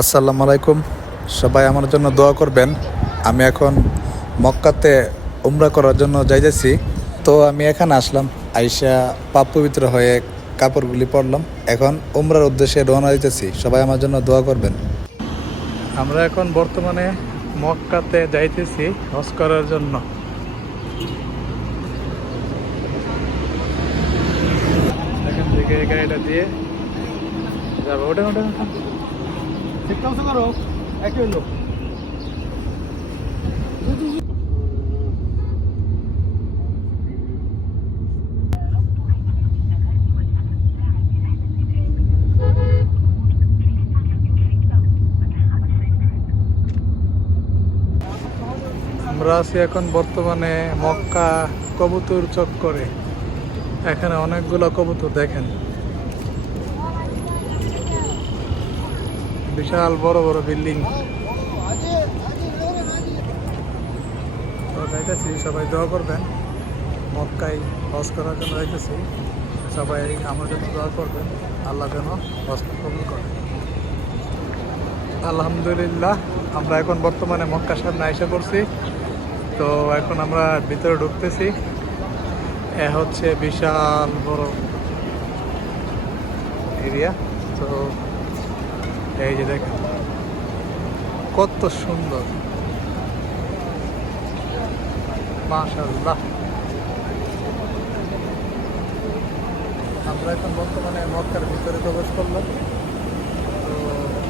আসসালামু আলাইকুম। সবাই আমার জন্য দোয়া করবেন। আমি এখন মক্কাতে উমরা করার জন্য যাইতেছি। তো আমি এখানে আসলাম, আইসা পাপ পবিত্র হয়ে কাপড়গুলি পরলাম। এখন উমরার উদ্দেশ্যে রওনা দিতেছি। সবাই আমার জন্য দোয়া করবেন। আমরা এখন বর্তমানে মক্কাতে যাইতেছি হজ করার জন্য। এখান থেকে গাড়িটা দিয়ে যাবো। ওটা ওটা আমরা আছি এখন বর্তমানে মক্কা কবুতর চক্করে। এখানে অনেকগুলো কবুতর দেখেন, বিশাল বড় বড় বিল্ডিং। তো যাইতেছি, সবাই দোয়া করবেন। মক্কায় হজ করার জন্য যাইতেছি, সবাই আমার জন্য দোয়া করবেন। আল্লাহ যেন হজ কবুল করে। আলহামদুলিল্লাহ, আমরা এখন বর্তমানে মক্কার সামনে এসে পড়ছি। তো এখন আমরা ভিতরে ঢুকতেছি। এ হচ্ছে বিশাল বড় এরিয়া। তো এই যে দেখেন কত সুন্দর, মাশাআল্লাহ। আমরা এখন বর্তমানে মক্কার ভিতরে প্রবেশ করলাম। তো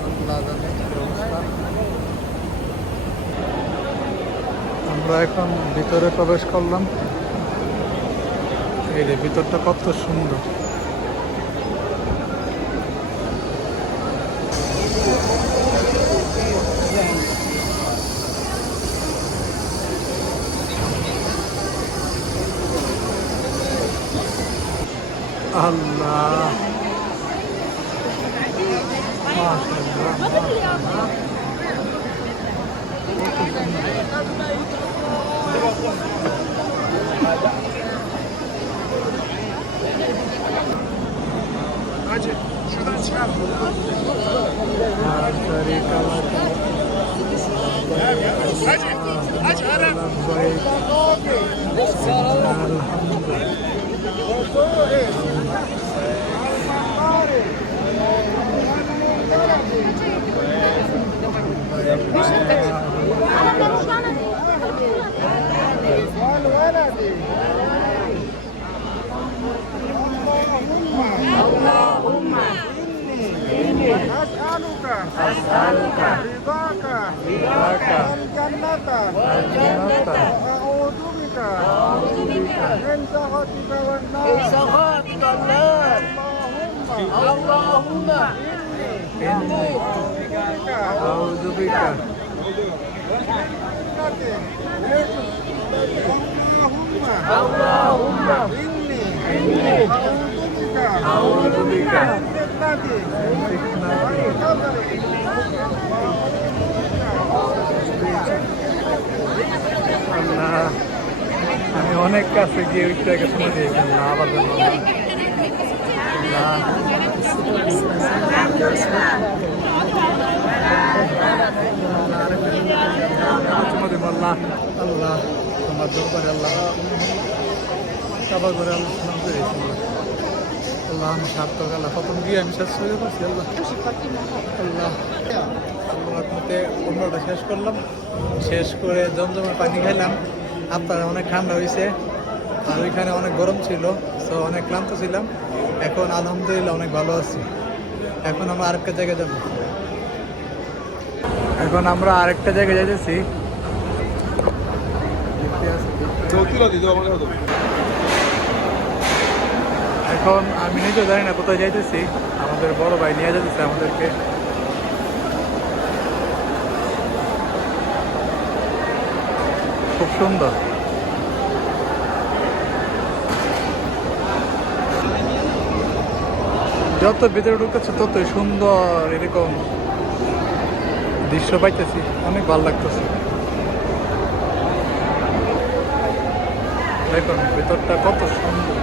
আল্লাহ জানে কি অবস্থা। আমরা এখন ভিতরে প্রবেশ করলাম। এই যে ভিতরটা কত সুন্দর। আল্লাহ, মাশাআল্লাহ, মাশাআল্লাহ। أسألك رضاك والجنة وأعوذ بك من سخطك والنار اللهم إني أعوذ بك. اللهم إني أعوذ بك আল্লাহ, আমি অনেক কাছে গিয়ে ওই জায়গা শুনে দিয়েছি না আবার জন্য। আল্লাহ আল্লাহ, তোমার দরবারে আল্লাহ কাবা করে আল্লাহ সালাম করেছি। আল্লাহ, আমি সার্থক। আল্লাহ, প্রথম গিয়ে আমি শেষ হয়ে পারছি। আল্লাহ আল্লাহ আল্লাহর মতে উমরাটা শেষ করলাম। শেষ করে জমজমের পানি খাইলাম। আপনার অনেক ঠান্ডা হয়েছে, আর ওইখানে অনেক গরম ছিল। তো অনেক ক্লান্ত ছিলাম। এখন আলহামদুলিল্লাহ অনেক ভালো আছি। এখন আমরা আরেকটা জায়গায় যাব। এখন আমরা আরেকটা জায়গায় যাইতেছি। এখন আমি নিজেও জানি না কোথায় যাইতেছি। আমাদের বড় ভাই নিয়ে যেতেছে আমাদেরকে। খুব সুন্দর। যত ভিতরে ঢুকতেছে ততই সুন্দর এরকম দৃশ্য পাইতেছি। অনেক ভালো লাগতেছে। দেখুন ভিতরটা কত সুন্দর।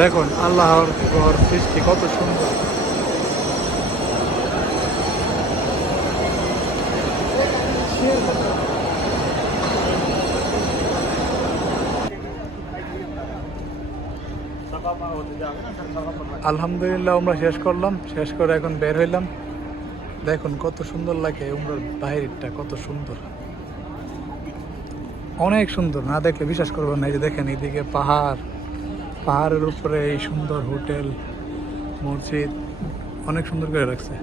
দেখুন আল্লাহর ঘর সৃষ্টি কত সুন্দর। আলহামদুলিল্লাহ আমরা শেষ করলাম, শেষ করে এখন বের হইলাম। দেখুন কত সুন্দর লাগে উমরার বাইরেটা, কত সুন্দর, অনেক সুন্দর, না দেখলে বিশ্বাস করবেন না। এই যে দেখেন এইদিকে পাহাড়, পাহাড়ের উপরে এই সুন্দর হোটেল, মসজিদ, অনেক সুন্দর করে রাখছে।